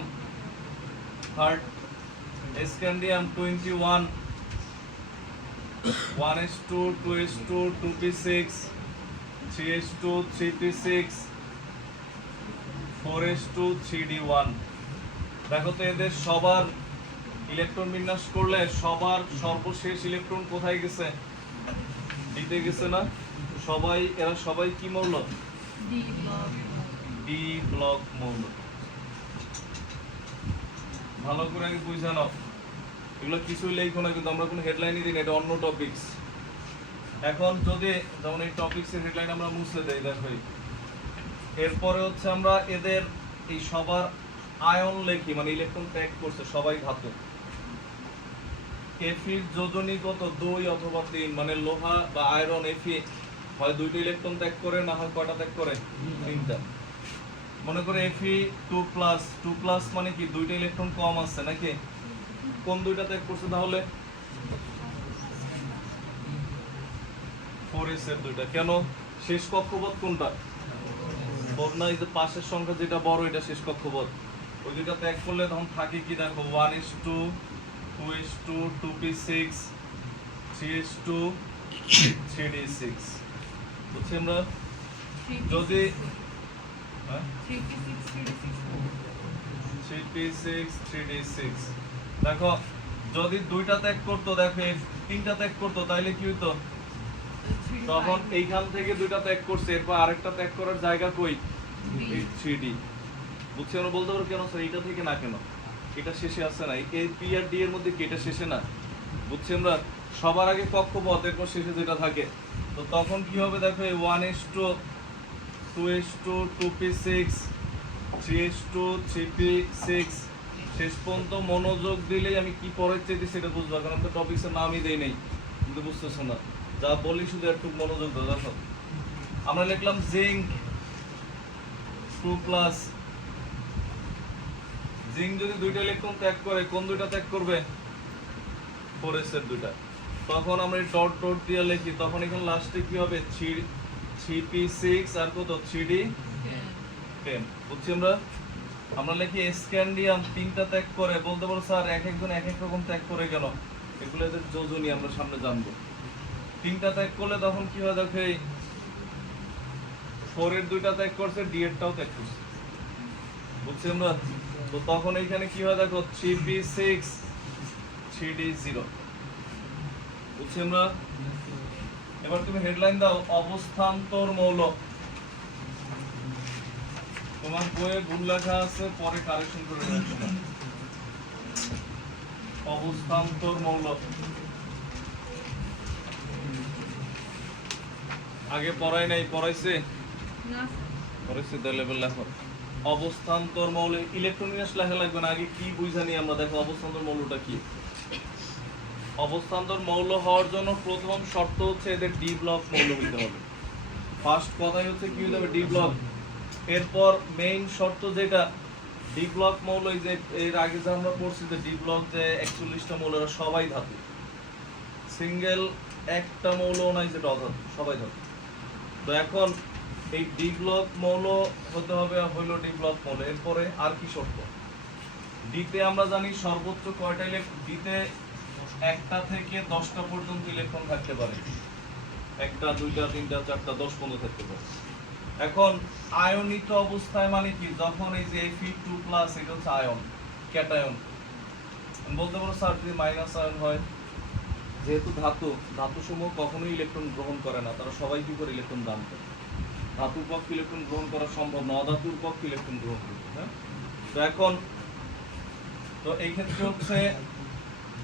21, 1s2 2s2 2p6 3s2 3p6 4s2 3d1। দেখো তো এদের সবার ইলেকট্রন বিন্যাস করলে সবার সর্বশেষ ইলেকট্রন কোথায় গেছে? দিতে গেছে না? সবাই, এরা সবাই কি মৌল? ডি ব্লক মৌল। ভালো করে আগে বুঝে নাও, এগুলো কিছুই লেখো না, কিন্তু আমরা কোনো হেডলাইনই দিই না, এটা অন্য টপিকস। এখন যদি যেমন এই টপিকসের হেডলাইন আমরা মুছে দেই, দেখো এরপরে হচ্ছে আমরা এদের এই সবার আয়ন লেখি, মানে ইলেকট্রন ত্যাগ করছে, সবাই ধাতু। এফির যোজনী কত? 2 অথবা 3, মানে লোহা বা আয়রন এফি হয় দুইটা ইলেকট্রন ত্যাগ করে, না হয় কয়টা ত্যাগ করে? 3টা। মনে করে এফি 2+, মানে কি দুইটা ইলেকট্রন কম আছে নাকি? কোন দুইটা ত্যাগ করছে তাহলে? 4s এর দুইটা। কেন? শেষ কক্ষপথ কোনটা? 4 না, এই যে পাশের সংখ্যা যেটা বড় এটা শেষ কক্ষপথ, ওই দুইটা ত্যাগ করলে তখন থাকে কি? দেখো 1s2 2s2 2p6 3s2 3d6। বুঝছি আমরা? যদি 3p6 3d6, দেখো যদি দুইটা ত্যাগ করতো, দেখো 3টা ত্যাগ করতো, তাইলে কি হইতো? তখন এইখান থেকে দুইটা ত্যাগ করছে, এরপর আরেকটা ত্যাগ করার জায়গা কই? 3d। বুঝছি আমরা? বলতে পারো কেন স্যার এইটা থেকে না, কেন এটা শেষে আছে না? এই পি আর ডি এর মধ্যে কি এটা শেষে না? বুঝছি আমরা? সবার আগে কক্ষপথ, এরপর শেষে যেটা থাকে। তো তখন কি হবে? দেখো এই 1s2 2s2 2p6 3s2 3p6, শেষ পর্যন্ত মনোযোগ দিলেই আমি কি পড়ার চাইছি সেটা বুঝবো, কারণ আমি তো টপিক্সের নামই দেই নাই, কিন্তু বুঝতেছো না। যা বলি শুধু একটু মনোযোগ দাও। দেখো আমরা লিখলাম জিঙ্ক 2+, জিঙ্ক যদি দুইটা ইলেকট্রন ত্যাগ করে, কোন দুইটা ত্যাগ করবে? 4s এর দুইটা। তখন আমরা এই ডট ডট দিয়ে লিখি, তখন এখানে লাস্টে কি হবে? 3p6 আর কত? 3d10। বুঝছি আমরা? আমরা লিখি স্ক্যান্ডিয়াম 3টা ত্যাগ করে। বলতে পারো স্যার এক একজন এক এক রকম ত্যাগ করে কেন? এগুলো এদের যোজনী, আমরা সামনে জানবো। 3টা ত্যাগ করলে তখন কি হয়? দেখো এই 4 এর দুইটা ত্যাগ করছে, ডি এরটাও ত্যাগ করছে। বুঝছি আমরা? তো তখন এইখানে কি হয় দেখো 3p6 3d0 বুঝছি আমরা। এবার তুমি হেডলাইন দাও অবস্থান্তর মৌল। তোমার বইয়ে ভুল লেখা আছে, পরে কারেকশন করে রাখবে। অবস্থান্তর মৌল আগে পড়াই নাই, পড়াইছে না পড়াইছে তাই লেভেল লেখো। অবস্থান্তর মৌল ইলেকট্রনিক্স লেখা লাগবে না, আগে কি বুঝানি আমরা দেখো অবস্থান্তর মৌলটা কি। অবস্থান্তর মৌল হওয়ার জন্য প্রথম শর্ত হচ্ছে এদের ডি ব্লক মৌল হইতে হবে। ফার্স্ট কথাই হচ্ছে কি হইতে হবে ডি ব্লক। এরপর মেইন শর্ত যেটা ডি ব্লক মৌল, এই যে এর আগে যে আমরা পড়ছি যে ডি ব্লক যে 41টা মৌল এরা সবাই ধাতু, সিঙ্গেল একটা মৌল নাই যেটা অধাতু, সবাই ধাতু। তো এখন এই ডি ব্লক মৌল হতে হবে হইলো ডি ব্লক মৌল। এরপরে আর কি শর্ত, ডিতে আমরা জানি সর্বোচ্চ কয়টা ইলেকট্রন, ডিতে 1টা থেকে 10টা পর্যন্ত ইলেকট্রন থাকতে পারে, 1টা 2টা 3টা 4টা 10 পর্যন্ত থাকতে পারে। এখন আয়নিত অবস্থায় মানে কি, যখন এই যে Fe2+ এটা হচ্ছে আয়ন, ক্যাটায়ন। বলতে পারো স্যার যদি মাইনাস আয়ন হয়, যেহেতু ধাতুসমূহ কখনোই ইলেকট্রন গ্রহণ করে না, তারা সবাই কি করে ইলেকট্রন দান করে। ধাতুর পক্ষে ইলেকট্রন গ্রহণ করা সম্ভব না, অধাতুর পক্ষে ইলেকট্রন গ্রহণ করবে। হ্যাঁ, তো এখন তো এই ক্ষেত্রে হচ্ছে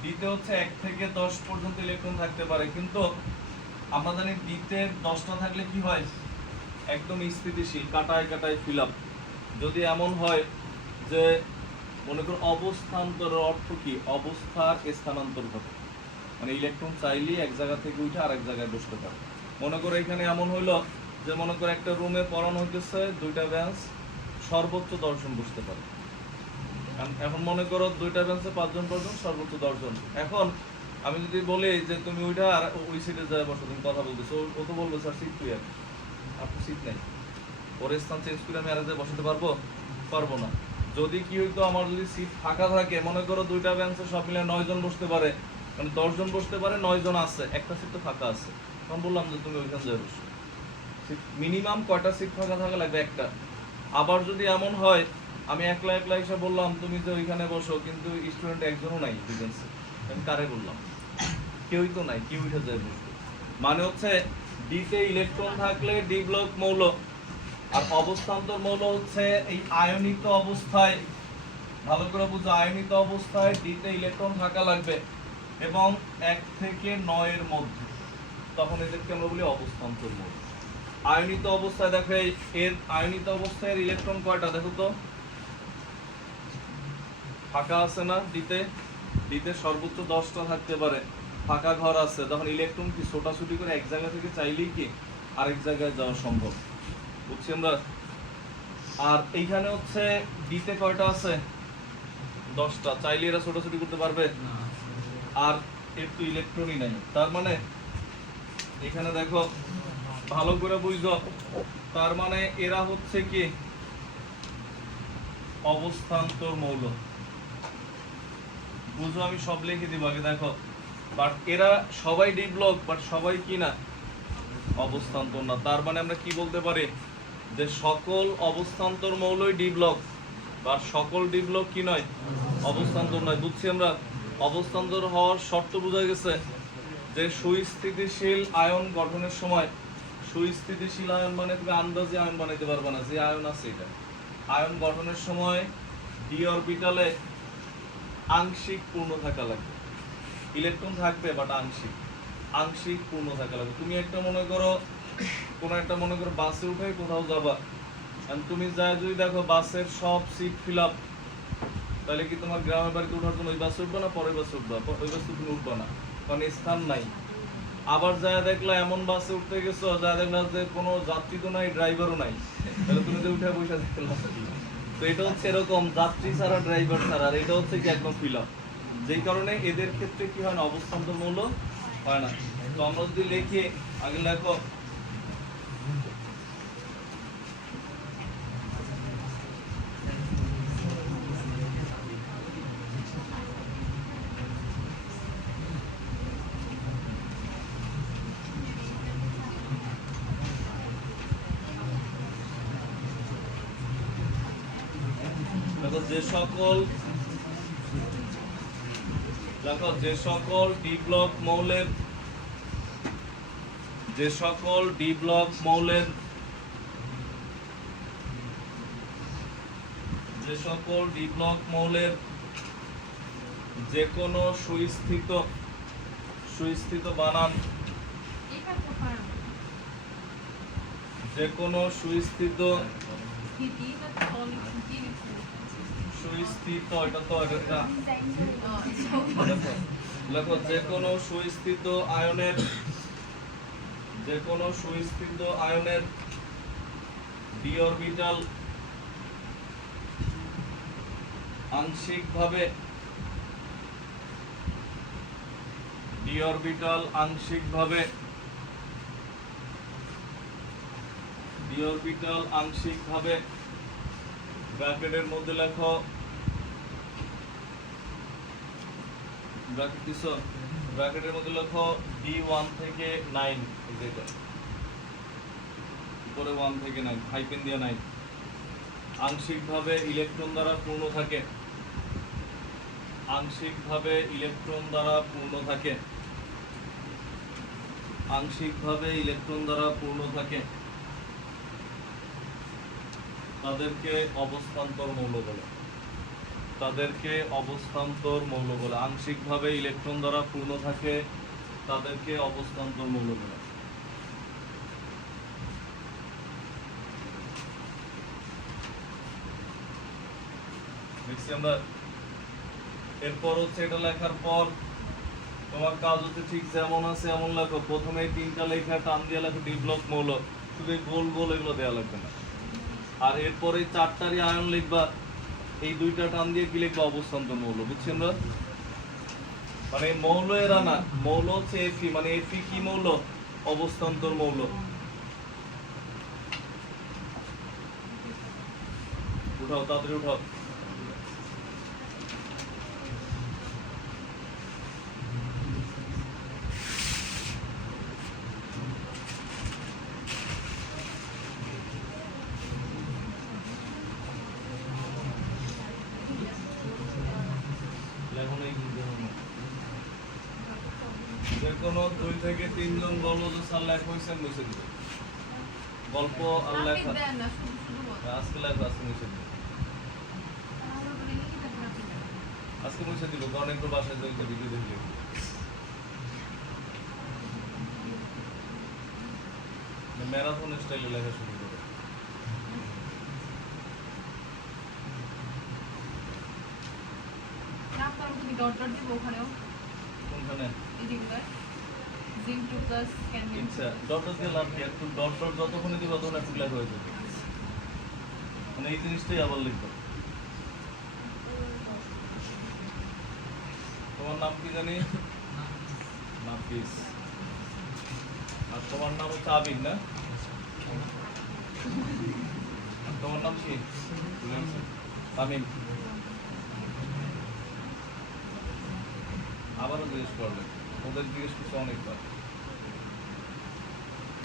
ডিতে হচ্ছে 1 থেকে 10 পর্যন্ত ইলেকট্রন থাকতে পারে, কিন্তু আমরা জানি ডিতে 10টা থাকলে কি হয়, একদম স্থিতিশীল, কাটায় কাটায় ফিল আপ। যদি এমন হয় যে মনে করো অবস্থান্তরের অর্থ কি, অবস্থার স্থানান্তর ঘটে, মানে ইলেকট্রন চাইলেই এক জায়গা থেকে উঠে আরেক জায়গায় বসতে পারে। মনে করো এখানে এমন হইলো যে মনে করো একটা রুমে পড়ানো হইতেছে, 2টা বেঞ্চ, সর্বোচ্চ 10 জন বসতে পারে। এখন মনে করো 2টা বেঞ্চে 5 জন পর্যন্ত, সর্বোচ্চ 10 জন। এখন আমি যদি বলি যে তুমি ওইটা আর ওই সিটে যায় বসো, তুমি কথা বলতেছো, ও তো বলবে স্যার সিট ক্লিয়ার, আপনার সিট নাই, ওর স্থান চেঞ্জ করে আমি আরেক জায়গায় বসাতে পারবো? পারবো না। যদি কি হইতো, আমার যদি সিট ফাঁকা থাকে, মনে করো 2টা বেঞ্চে সব মিলে 9 জন বসতে পারে, মানে 10 জন বসতে পারে, 9 জন আছে, একটা সিট তো ফাঁকা আছে। তখন বললাম যে তুমি ওইখানে যাই বসো। মিনিমাম কয়টা সিট ফাঁকা থাকা লাগবে? একটা। আবার যদি এমন হয় আমি একলা একলা এসে বললাম তুমি যে ওইখানে বসো, কিন্তু স্টুডেন্ট একজনও নাই ডিফেন্সে, আমি কারে বললাম? কেউই তো নাই, কেউ উঠে যায় বসতে। মানে হচ্ছে ডিতে ইলেকট্রন থাকলে ডি ব্লক মৌল, আর অবস্থান্তর মৌল হচ্ছে এই আয়নিত অবস্থায়, ভালো করে বুঝো, আয়নিত অবস্থায় ডিতে ইলেকট্রন থাকা লাগবে এবং 1 থেকে 9 এর মধ্যে, তখন এদেরকে আমরা বলি অবস্থান্তর মৌল। আয়নিত অবস্থায় দেখো এর আয়নিত অবস্থায় ইলেকট্রন কয়টা দেখো তো, ফাঁকা আছে না ডিতে? ডিতে সর্বোচ্চ 10টা থাকতে পারে, ফাঁকা ঘর আছে, তখন ইলেকট্রন কি ছোটাছুটি করে এক জায়গা থেকে চাইলেই কি আরেক জায়গায় যাওয়া সম্ভব, বুঝছি আমরা। আর এইখানে হচ্ছে ডিতে কয়টা আছে? 10টা, চাইলে এরা ছোটাছুটি করতে পারবে? আর এর তো ইলেকট্রনই নাই, তার মানে এখানে দেখো ভালো করে বুঝো, তার মানে এরা হচ্ছে কি অবস্থান্তর মৌল। বুঝো, আমি সব লিখে দিব আগে দেখো। বাট এরা সবাই ডি ব্লক, বাট সবাই কি না অবস্থান্তর না। তার মানে আমরা কি বলতে পারি যে সকল অবস্থান্তর মৌলই ডি ব্লক, বা সকল ডি ব্লক কি নয়, অবস্থান্তর নয়। বুঝছি আমরা। অবস্থান্তর হওয়ার শর্ত বোঝা গেছে যে সুস্থিতিশীল আয়ন গঠনের সময়, সুস্থিতিশীল আয়ন মানে তুমি আন্দাজে আয়ন বানাইতে পারবে না, যে আয়ন আছে এটা, আয়ন গঠনের সময় ডি অরবিটালে আংশিক পূর্ণ থাকা লাগবে, ইলেকট্রন থাকবে বাট আংশিক পূর্ণ থাকা লাগবে। তুমি একটা মনে করো কোনো একটা মনে করো বাসে উঠে কোথাও যাবা, তুমি যাই যদি দেখো বাসের সব সিট ফিল আপ, তাহলে কি তোমার গ্রামের বাড়িতে ওঠার জন্য ওই বাসে উঠবা না পরের বাসে উঠবা? ওই বাসে তুমি উঠবা না, কারণ স্থান নাই। আবার যা দেখলা এমন বাসে উঠতে গেছো যা দেখলা যে কোনো যাত্রী তো নাই, ড্রাইভারও নাই, তাহলে তুমি যে উঠে বসে দেখলা। তো এটা হচ্ছে এরকম, যাত্রী ছাড়া ড্রাইভার ছাড়া, আর এটা হচ্ছে কি একদম ফিল আপ। যেই কারণে এদের ক্ষেত্রে কি হয় না, অবস্থান্তর মৌল হয় না। তো আমরা যদি লিখি, আগে লেখো দেখো যে সকল ডি ব্লক মৌলের যে কোনো সুস্থিত বানান এটা তো পারবো যে কোনো সুস্থিত স্থিতি না অনেক স্থিতি সুস্থিত এটা তো এটা না। লিখছি দেখো যে কোনো সুস্থিত আয়নের ডি অরবিটাল আংশিকভাবে ব্র্যাকেটের মধ্যে লেখো D1 থেকে 9 যেটা উপরে 1 থেকে 9 হাইপেন দিয়ে 9 আংশিকভাবে ইলেকট্রন দ্বারা পূর্ণ থাকে তাদেরকে অবস্থান্তর মৌল বলে আংশিকভাবে ইলেকট্রন দ্বারা পূর্ণ থাকে তাদেরকে অবস্থান্তর মৌল বলে। দেখছি আমরা। এরপর হচ্ছে এটা লেখার পর তোমার কাজ হচ্ছে ঠিক যেমন আছে এমন লেখো। প্রথমে এই তিনটা লেখা টান দিয়ে লেখো ডি ব্লক মৌল, শুধু এই গোল গোল এগুলো দেওয়া লাগবে না। আর এরপরে চারটারই আয়ন লিখবা, এই দুইটা টান দিয়ে কি লিখবা? অবস্থান্তর মৌল। বুঝছেন না? মানে মৌল এরা না, মৌল হচ্ছে এফি, মানে এফি কি মৌল? অবস্থান্তর মৌল। উঠাও, তাড়াতাড়ি উঠাও। যে কোনো 2 থেকে 3 জন বলবো যে স্যার লেখা হয়েছে, মুছে দিবে। গল্প আর লেখা দেন না শুধু বল আজকে লেখা, আজকে মুছে দিবে। তাহলে বলে কি তারপর আপনি দেন। আজকে মুছে দিব, কারণ একটু বাসায় যাই ভিডিও দেখলে ম্যারাথন স্টাইলে লেখা শুরু করে। না তার তুমি ডট ডট দিব ওখানেও কোনখানে? এই যেগুলো জিঙ্ক 2 প্লাস ক্যান্ডিন আচ্ছা, ডট ডট দিয়ে লাভ কি? একটু ডট ডট যতক্ষণ দিব ততক্ষণ একটু লেখা হয়ে যাবে। মানে এই জিনিসটাই আবার লিখবো। তোমার নাম কি জানি? নাফিস। আর তোমার নাম হচ্ছে আবির না? আর তোমার নাম কি? তামিম। আবারও জিজ্ঞেস করলে, ওদের জিজ্ঞেস করছে অনেকবার।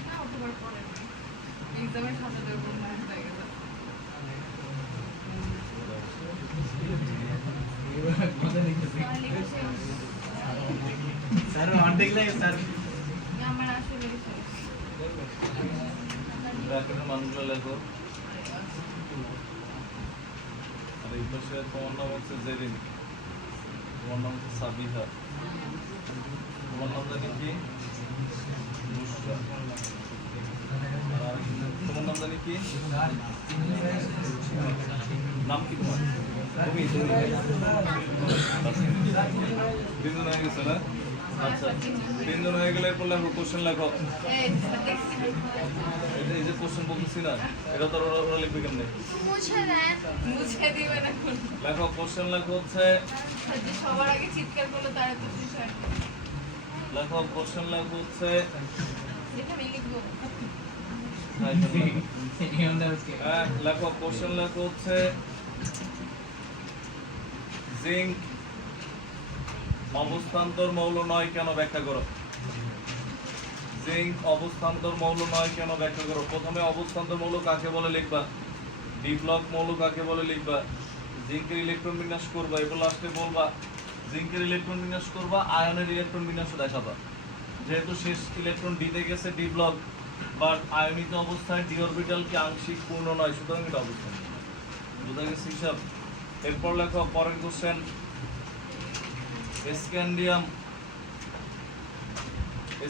না অতবার পরে এক্সামের সাথে দেবো না হয়ে গেছে স্যার অর্ধেক লাগে স্যার। আমার আসলে ব্র্যাকেটের মানুষগুলো লেখো। আর এই পাশে তোমার নাম হচ্ছে জেরিন, তোমার নাম হচ্ছে সাবিহা, তোমার নাম জানি কি? নুসরা। আর তোমার নাম জানি কি? নাম কি তোমার? তুমি তিনজন হয়ে গেছে না? আচ্ছা, তিনজন হয়ে গেলে এরপর লেখো, কোশ্চেন লেখো। এই যে কোশ্চেন বলতেছি না, এটা তো ওরা লিখবে কেমনে? মুছে দিবে না কোন লেখো, কোশ্চেন লেখো হচ্ছে, যে সবার আগে চিৎকার করলো তারা তো শেষ হয় লেখো কোশ্চেন লেখো হচ্ছে, যেটা আমি লিখবো হ্যাঁ লেখো, কোশ্চেন লেখো হচ্ছে জিঙ্ক অবস্থান্তর মৌল নয় কেন ব্যাখ্যা করো। জিঙ্ক অবস্থান্তর মৌল নয় কেন ব্যাখ্যা করো। প্রথমে অবস্থান্তর মৌল কাকে বলে লিখবা, ডি ব্লক মৌল কাকে বলে লিখবা, জিঙ্কের ইলেকট্রন বিন্যাস করবা, এগুলো লাস্টে বলবা জিঙ্কের ইলেকট্রন বিন্যাস করবা, আয়নের ইলেকট্রন বিন্যাসও দেখাবা। যেহেতু শেষ ইলেকট্রন ডিতে গেছে ডি ব্লক, বাট আয়নিত অবস্থায় ডি অরবিটাল কি আংশিক পূর্ণ নয়, সুতরাং এটা অবস্থান। বুঝা গেছে হিসাব? এরপর লেখো পরের কোশ্চেন, স্ক্যান্ডিয়াম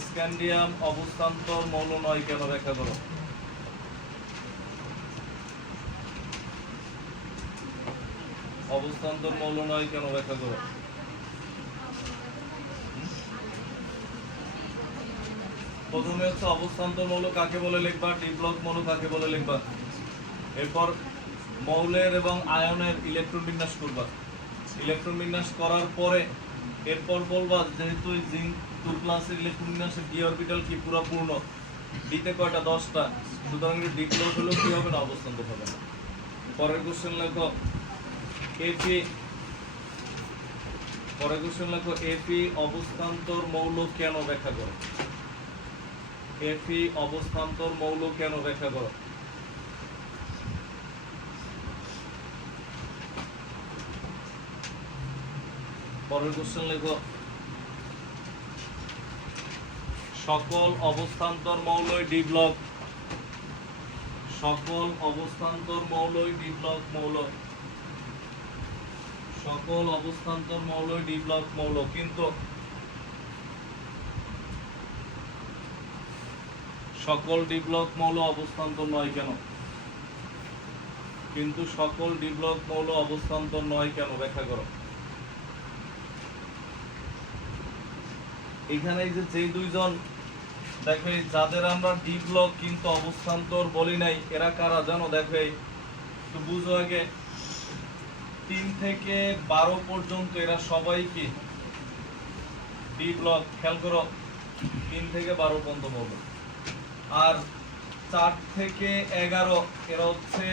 স্ক্যান্ডিয়াম অবস্থান্তর মৌল নয় কেন ব্যাখ্যা করো। অবস্থান্তর মৌল নয় কেন ব্যাখ্যা করো। প্রথমে হচ্ছে অবস্থান্তর মৌল কাকে বলে লিখবা, ডি ব্লক মৌল কাকে বলে লিখবা। এরপর মৌলের এবং আয়নের ইলেকট্রন বিন্যাস করবা। ইলেকট্রন বিন্যাস করার পরে এরপর বলবা যেহেতু জিঙ্ক 2+ এর ইলেকট্রন বিন্যাসের ডি অরবিটাল কি পুরো পূর্ণ, ডিতে কয়টা 10টা, সুতরাং ডি ব্লক হলো কি হবে না, অবস্থান্তর হবে না। পরের কোশ্চেন লেখো এপি, পরের কোশ্চেন লেখো এপি অবস্থান্তর মৌল কেন ব্যাখ্যা করো। এপি অবস্থান্তর মৌল কেন ব্যাখ্যা করো। পরের কোশ্চেন লেখো সকল অবস্থান্তর মৌলই ডি ব্লক, সকল অবস্থান্তর মৌলই ডি ব্লক মৌল, সকল অবস্থান্তর মৌলই ডি ব্লক মৌল, কিন্তু সকল ডি ব্লক মৌল অবস্থান্তর নয় কেন, কিন্তু সকল ডি ব্লক মৌল অবস্থান্তর নয় কেন ব্যাখ্যা করো। এখানে এই যে দুইজন দেখো যাদের আমরা ডি ব্লক কিন্তু অবস্থান্তর বলি নাই, এরা কারা জানো? দেখো একটু বুঝো আগে, 3 থেকে 12 পর্যন্ত এরা সবাই কি ডি ব্লক, খেয়াল করো 3 থেকে 12 পর্যন্ত বলবো। আর 4 থেকে 11 এরা হচ্ছে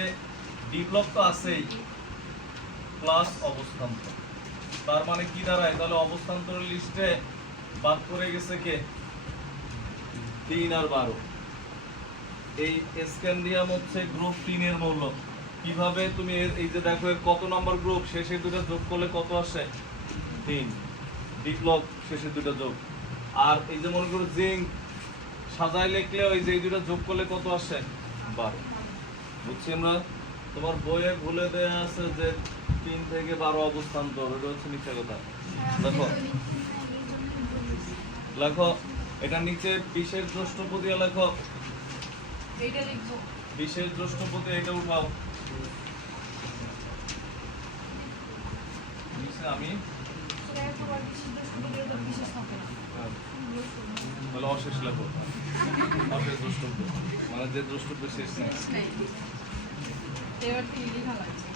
ডি ব্লক তো আছেই প্লাস অবস্থান্তর। তার মানে কি দাঁড়ায়, তাহলে অবস্থান্তরের লিস্টে বাদ করে গেছে কে, 3 আর 12। এই স্ক্যান্ডিয়াম হচ্ছে গ্রুপ 3 এর মৌল। কিভাবে তুমি এই যে দেখো এর কত নম্বর গ্রুপ, শেষে দুটো যোগ করলে কত আসে, 3, ডি ব্লক শেষে দুটো যোগ। আর এই যে মনে করো জিঙ্ক সাজায় লিখলে ওই যে এই দুটো যোগ করলে কত আসে, 12। বুঝছি আমরা? তোমার বইয়ে ভুলে দেয়া আছে যে 3 থেকে 12 অবস্থান্তর, এটা হচ্ছে মিথ্যা কথা। দেখো লেখো এটা নিচে বিশেষ দ্রষ্টব্য দিয়ে লেখো, এইটা লিখবো, বিশেষ দ্রষ্টব্য দিয়ে এটা উঠাও। নিচে আমি তাহলে অশেষ লেখো, অশেষ দ্রষ্টব্য মানে যে দ্রষ্টব্য শেষ নেই। এবার কি লেখা লাগছে?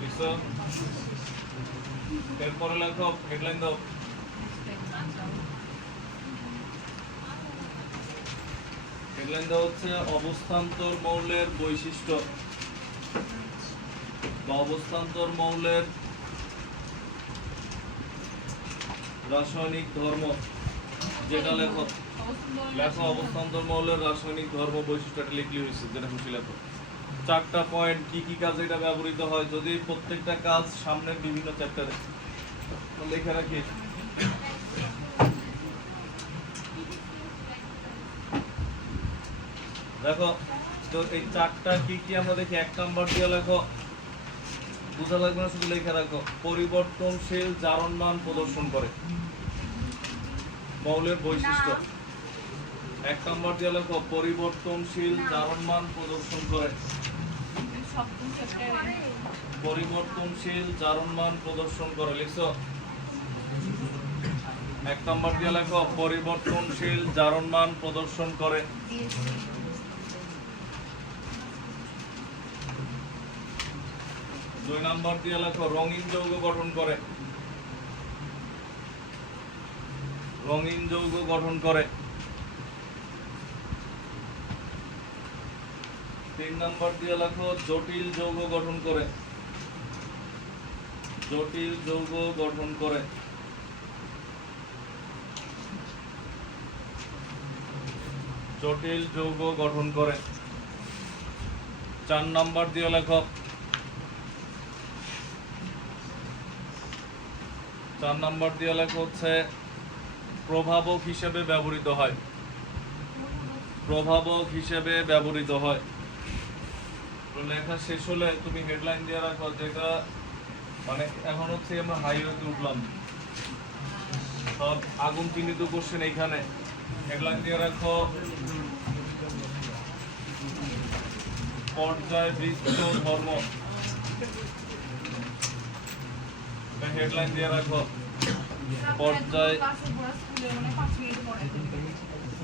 লিখছো? এরপরে লেখো হেডলাইন দাও। হেডলাইন দাও হচ্ছে অবস্থান্তর মৌলের বৈশিষ্ট্য বা অবস্থান্তর মৌলের রাসায়নিক ধর্ম, যেটা লেখো লেখো অবস্থান্তর মৌলের রাসায়নিক ধর্ম বৈশিষ্ট্যটা লিখলি হয়েছে, যেটা খুশি লেখো। 4টা পয়েন্ট কি কি কাজে এটা ব্যবহৃত হয়, যদি প্রত্যেকটা কাজ সামনের বিভিন্ন চ্যাপ্টারে লেখা রাখি। দেখো তো এই 4টা কি কি আমরা দেখি, 1 নাম্বার দিয়ে লেখো, বোঝা লাগবে না, শুধু লেখা রাখো। পরিবর্তনশীল জারণ মান প্রদর্শন করে, মৌলের বৈশিষ্ট্য। 1 নাম্বার দিয়ে লেখো পরিবর্তনশীল জারণ মান প্রদর্শন করে, পরিবর্তনশীল জারণ মান প্রদর্শন করে। লিখছো? 1 নাম্বার দিয়ে লেখো পরিবর্তনশীল জারণ মান প্রদর্শন করে। 2 নাম্বার দিয়ে লেখো রঙিন যৌগ গঠন করে, রঙিন যৌগ গঠন করে। 3 নাম্বার দিয়ে লেখো জটিল যৌগ গঠন করে, জটিল যৌগ গঠন করে। জটিল যৌগ গঠন করে। 4 নাম্বার দিয়ে লেখো। 4 নাম্বার দিয়ে লেখো হচ্ছে প্রভাবক হিসেবে ব্যবহৃত হয়। প্রভাবক হিসেবে ব্যবহৃত হয়। তো লেখা শেষ হলে তুমি হেডলাইন দিয়ে রাখো, যেটা মানে এখন হচ্ছে আমরা হাইওয়েতে উঠলাম, সব আগুন চিহ্নিত কোশ্চেন এইখানে। হেডলাইন দিয়ে রাখো পর্যায়বৃত্ত ধর্ম। হেডলাইন দিয়ে রাখো পর্যায় ক্লাসে পড়া স্কুলে মানে 5 মিনিট পড়ে